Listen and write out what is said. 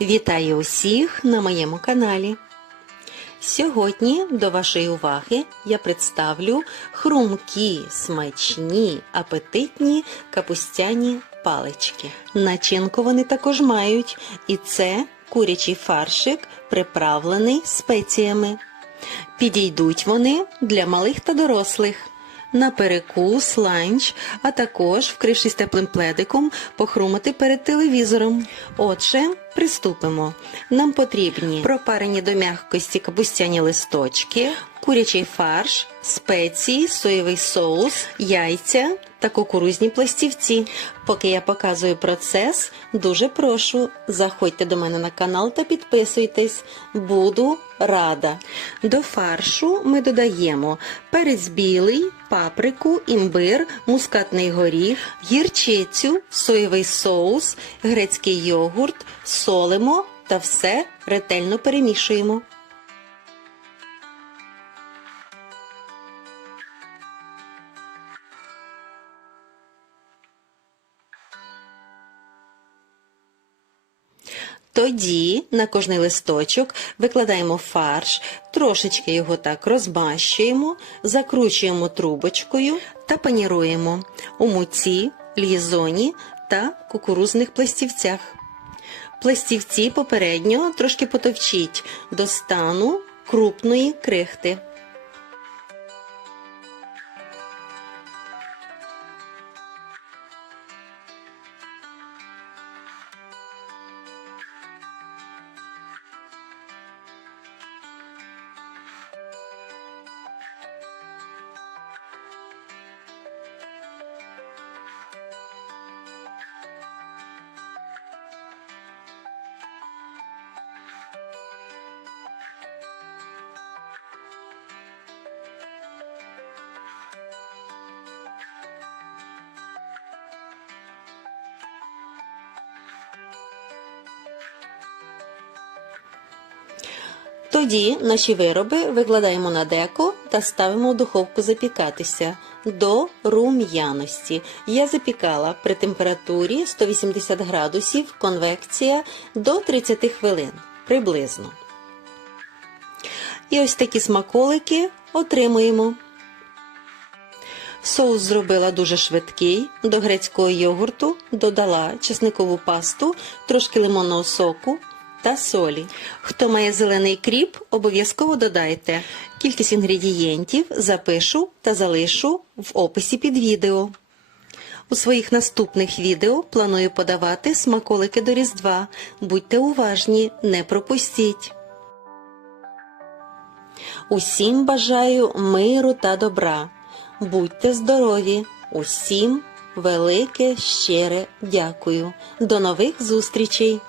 Вітаю усіх на моєму каналі. Сьогодні до вашої уваги я представлю хрумкі, смачні, апетитні капустяні палички. Начинку вони також мають, і це курячий фаршик, приправлений спеціями. Підійдуть вони для малих та дорослих. На перекус, ланч, а також, вкрившись теплим пледиком, похрумати перед телевізором. Отже, приступимо. Нам потрібні пропарені до м'якості капустяні листочки, курячий фарш, спеції, соєвий соус, яйця та кукурузні пластівці. Поки я показую процес, дуже прошу, заходьте до мене на канал та підписуйтесь. Буду рада. До фаршу ми додаємо перець білий, паприку, імбир, мускатний горіх, гірчицю, соєвий соус, грецький йогурт, солимо та все ретельно перемішуємо. Тоді на кожний листочок викладаємо фарш, трошечки його так розмащуємо, закручуємо трубочкою та паніруємо у муці, лізоні та кукурузних пластівцях. Пластівці попередньо трошки потовчіть до стану крупної крихти. Тоді наші вироби викладаємо на деко та ставимо в духовку запікатися до рум'яності. Я запікала при температурі 180 градусів конвекція до 30 хвилин приблизно. І ось такі смаколики отримуємо. Соус зробила дуже швидкий. До грецького йогурту додала чесникову пасту, трошки лимонного соку та солі. Хто має зелений кріп, обов'язково додайте. Кількість інгредієнтів запишу та залишу в описі під відео. У своїх наступних відео планую подавати смаколики до Різдва. Будьте уважні, не пропустіть. Усім бажаю миру та добра. Будьте здорові! Усім велике щире дякую. До нових зустрічей!